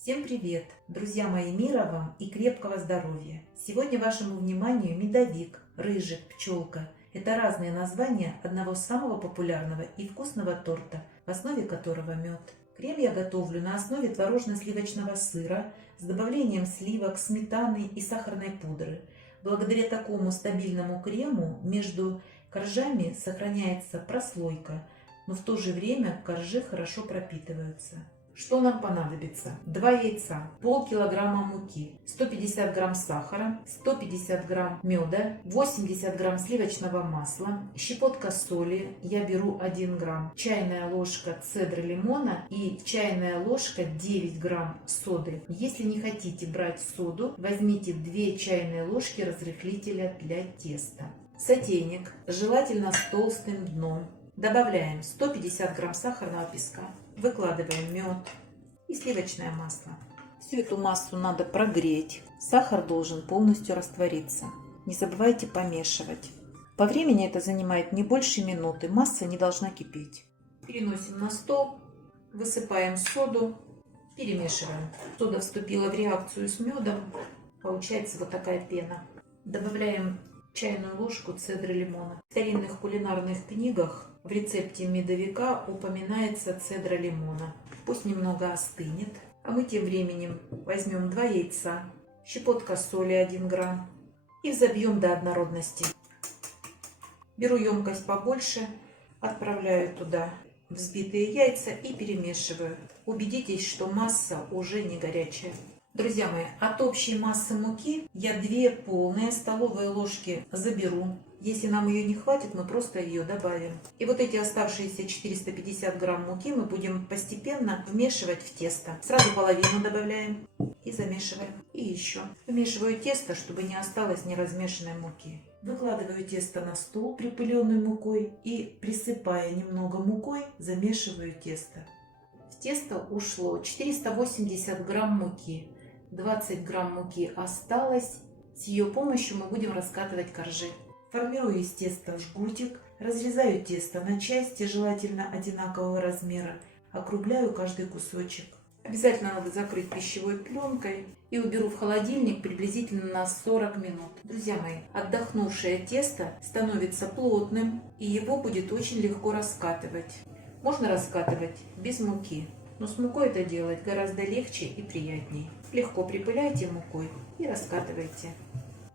Всем привет! Друзья мои, мира вам и крепкого здоровья! Сегодня вашему вниманию медовик, рыжик, пчелка. Это разные названия одного самого популярного и вкусного торта, в основе которого мед. Крем я готовлю на основе творожно-сливочного сыра с добавлением сливок, сметаны и сахарной пудры. Благодаря такому стабильному крему между коржами сохраняется прослойка, но в то же время коржи хорошо пропитываются. Что нам понадобится? 2 яйца, полкилограмма муки, 150 грамм сахара, 150 грамм меда, 80 грамм сливочного масла, щепотка соли, я беру 1 грамм, чайная ложка цедры лимона и чайная ложка 9 грамм соды. Если не хотите брать соду, возьмите 2 чайные ложки разрыхлителя для теста. Сотейник, желательно с толстым дном. Добавляем 150 грамм сахарного песка. Выкладываем мед и сливочное масло. Всю эту массу надо прогреть. Сахар должен полностью раствориться. Не забывайте помешивать. По времени это занимает не больше минуты. Масса не должна кипеть. Переносим на стол, высыпаем соду, перемешиваем. Сода вступила в реакцию с медом. Получается вот такая пена. Добавляем чайную ложку цедры лимона. В старинных кулинарных книгах в рецепте медовика упоминается цедра лимона. Пусть немного остынет. А мы тем временем возьмем 2 яйца, щепотка соли 1 грамм и взобьем до однородности. Беру емкость побольше, отправляю туда взбитые яйца и перемешиваю. Убедитесь, что масса уже не горячая. Друзья мои, от общей массы муки я 2 полные столовые ложки заберу. Если нам ее не хватит, мы просто ее добавим. И вот эти оставшиеся 450 грамм муки мы будем постепенно вмешивать в тесто. Сразу половину добавляем и замешиваем. И еще. Вмешиваю тесто, чтобы не осталось неразмешанной муки. Выкладываю тесто на стол, припыленный мукой, и, присыпая немного мукой, замешиваю тесто. В тесто ушло 480 грамм муки. 20 грамм муки осталось. С ее помощью мы будем раскатывать коржи. Формирую из теста жгутик, разрезаю тесто на части, желательно одинакового размера, округляю каждый кусочек. Обязательно надо закрыть пищевой пленкой и уберу в холодильник приблизительно на 40 минут. Друзья мои, отдохнувшее тесто становится плотным, и его будет очень легко раскатывать. Можно раскатывать без муки, но с мукой это делать гораздо легче и приятнее. Легко припыляйте мукой и раскатывайте.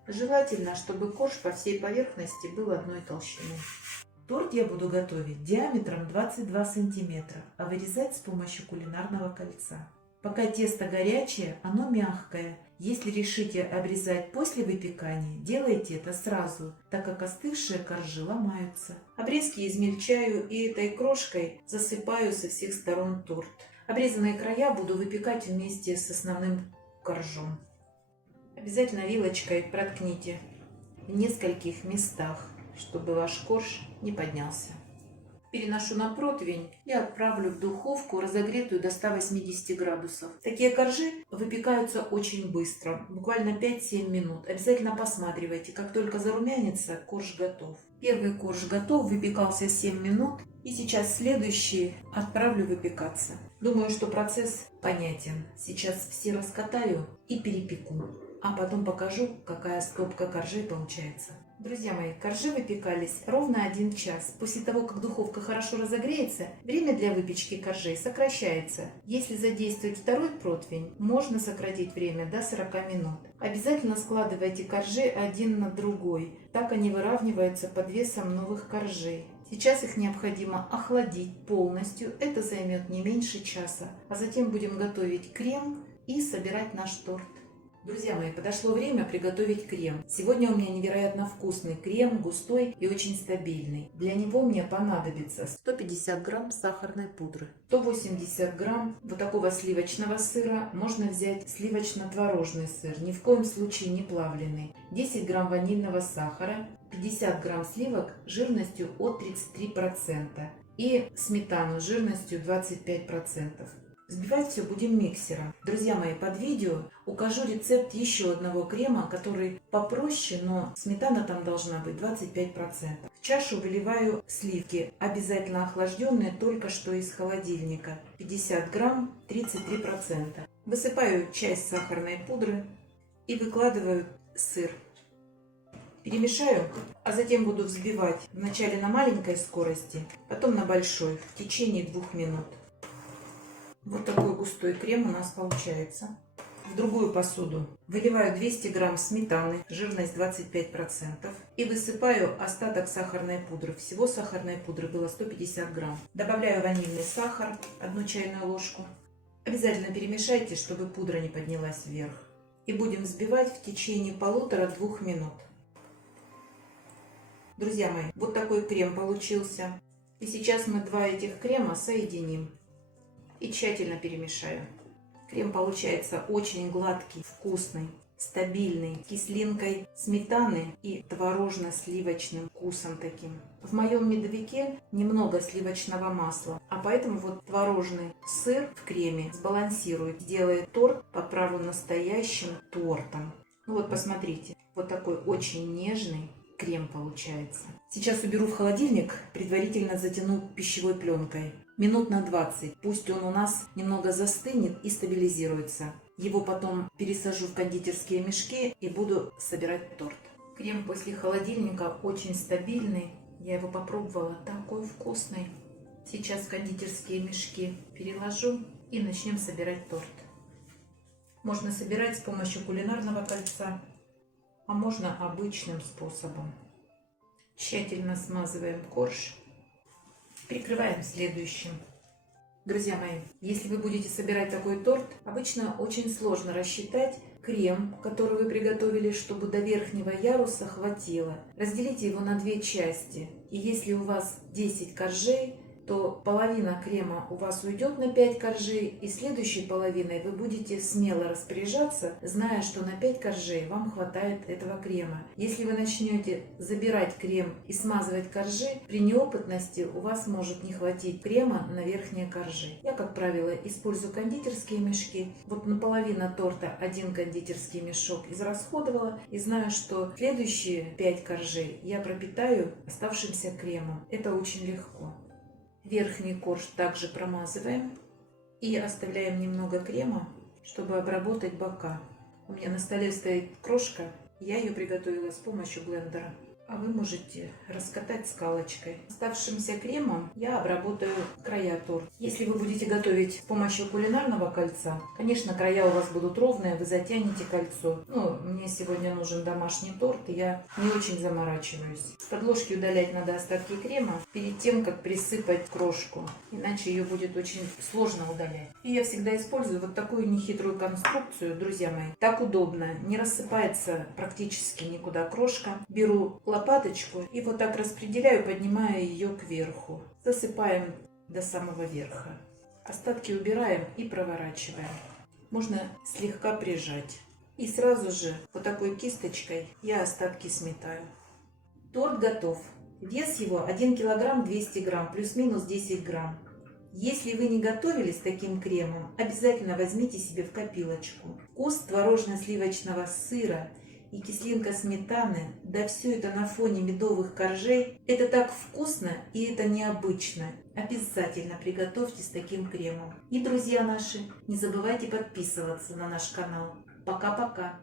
Желательно, чтобы корж по всей поверхности был одной толщины. Торт я буду готовить диаметром 22 сантиметра, а вырезать с помощью кулинарного кольца. Пока тесто горячее, оно мягкое. Если решите обрезать после выпекания, делайте это сразу, так как остывшие коржи ломаются. Обрезки измельчаю и этой крошкой засыпаю со всех сторон торт. Обрезанные края буду выпекать вместе с основным коржом. Обязательно вилочкой проткните в нескольких местах, чтобы ваш корж не поднялся. Переношу на противень и отправлю в духовку, разогретую до 180 градусов. Такие коржи выпекаются очень быстро, буквально 5-7 минут. Обязательно посматривайте, как только зарумянится, корж готов. Первый корж готов, выпекался 7 минут. И сейчас следующий отправлю выпекаться. Думаю, что процесс понятен. Сейчас все раскатаю и перепеку. А потом покажу, какая стопка коржей получается. Друзья мои, коржи выпекались ровно 1 час. После того, как духовка хорошо разогреется, время для выпечки коржей сокращается. Если задействовать второй противень, можно сократить время до 40 минут. Обязательно складывайте коржи один на другой. Так они выравниваются под весом новых коржей. Сейчас их необходимо охладить полностью. Это займет не меньше часа. А затем будем готовить крем и собирать наш торт. Друзья мои, подошло время приготовить крем. Сегодня у меня невероятно вкусный крем, густой и очень стабильный. Для него мне понадобится 150 грамм сахарной пудры, 180 грамм вот такого сливочного сыра, можно взять сливочно-творожный сыр, ни в коем случае не плавленый, 10 грамм ванильного сахара, 50 грамм сливок жирностью от 33% и сметану жирностью 25%. Взбивать все будем миксером. Друзья мои, под видео укажу рецепт еще одного крема, который попроще, но сметана там должна быть 25%. В чашу выливаю сливки, обязательно охлажденные, только что из холодильника. 50 грамм, 33%. Высыпаю часть сахарной пудры и выкладываю сыр. Перемешаю, а затем буду взбивать вначале на маленькой скорости, потом на большой в течение 2 минут. Вот такой густой крем у нас получается. В другую посуду выливаю 200 грамм сметаны, жирность 25%, и высыпаю остаток сахарной пудры. Всего сахарной пудры было 150 грамм. Добавляю ванильный сахар, 1 чайную ложку. Обязательно перемешайте, чтобы пудра не поднялась вверх. И будем взбивать в течение 1,5-2 минут. Друзья мои, вот такой крем получился. И сейчас мы 2 этих крема соединим и тщательно перемешаю. Крем получается очень гладкий, вкусный, стабильный, с кислинкой сметаны и творожно-сливочным вкусом таким. В моем медовике немного сливочного масла, а поэтому вот творожный сыр в креме сбалансирует, сделает торт по праву настоящим тортом. Ну вот посмотрите, вот такой очень нежный крем получается. Сейчас уберу в холодильник, предварительно затяну пищевой пленкой. Минут на 20. Пусть он у нас немного застынет и стабилизируется. Его потом пересажу в кондитерские мешки и буду собирать торт. Крем после холодильника очень стабильный. Я его попробовала, такой вкусный. Сейчас в кондитерские мешки переложу и начнем собирать торт. Можно собирать с помощью кулинарного кольца, а можно обычным способом. Тщательно смазываем корж. Прикрываем следующим. Друзья мои, если вы будете собирать такой торт, обычно очень сложно рассчитать крем, который вы приготовили, чтобы до верхнего яруса хватило. Разделите его на 2 части. И если у вас 10 коржей, то половина крема у вас уйдет на 5 коржей, и следующей половиной вы будете смело распоряжаться, зная, что на 5 коржей вам хватает этого крема. Если вы начнете забирать крем и смазывать коржи, при неопытности у вас может не хватить крема на верхние коржи. Я, как правило, использую кондитерские мешки. Вот наполовину торта 1 кондитерский мешок израсходовала, и знаю, что следующие 5 коржей я пропитаю оставшимся кремом. Это очень легко. Верхний корж также промазываем и оставляем немного крема, чтобы обработать бока. У меня на столе стоит крошка, я ее приготовила с помощью блендера. А вы можете раскатать скалочкой. Оставшимся кремом я обработаю края торта. Если вы будете готовить с помощью кулинарного кольца, конечно, края у вас будут ровные, вы затянете кольцо. Но мне сегодня нужен домашний торт, и я не очень заморачиваюсь. С подложки удалять надо остатки крема перед тем, как присыпать крошку. Иначе ее будет очень сложно удалять. И я всегда использую вот такую нехитрую конструкцию, друзья мои. Так удобно, не рассыпается практически никуда крошка. Беру лопаточку и вот так распределяю, поднимая ее кверху. Засыпаем до самого верха. Остатки убираем и проворачиваем. Можно слегка прижать. И сразу же вот такой кисточкой я остатки сметаю. Торт готов. Вес его 1 килограмм 200 грамм, плюс-минус 10 грамм. Если вы не готовили с таким кремом, обязательно возьмите себе в копилочку. Вкус творожно-сливочного сыра и кислинка сметаны, да все это на фоне медовых коржей, это так вкусно и это необычно. Обязательно приготовьте с таким кремом. И, друзья наши, не забывайте подписываться на наш канал. Пока-пока!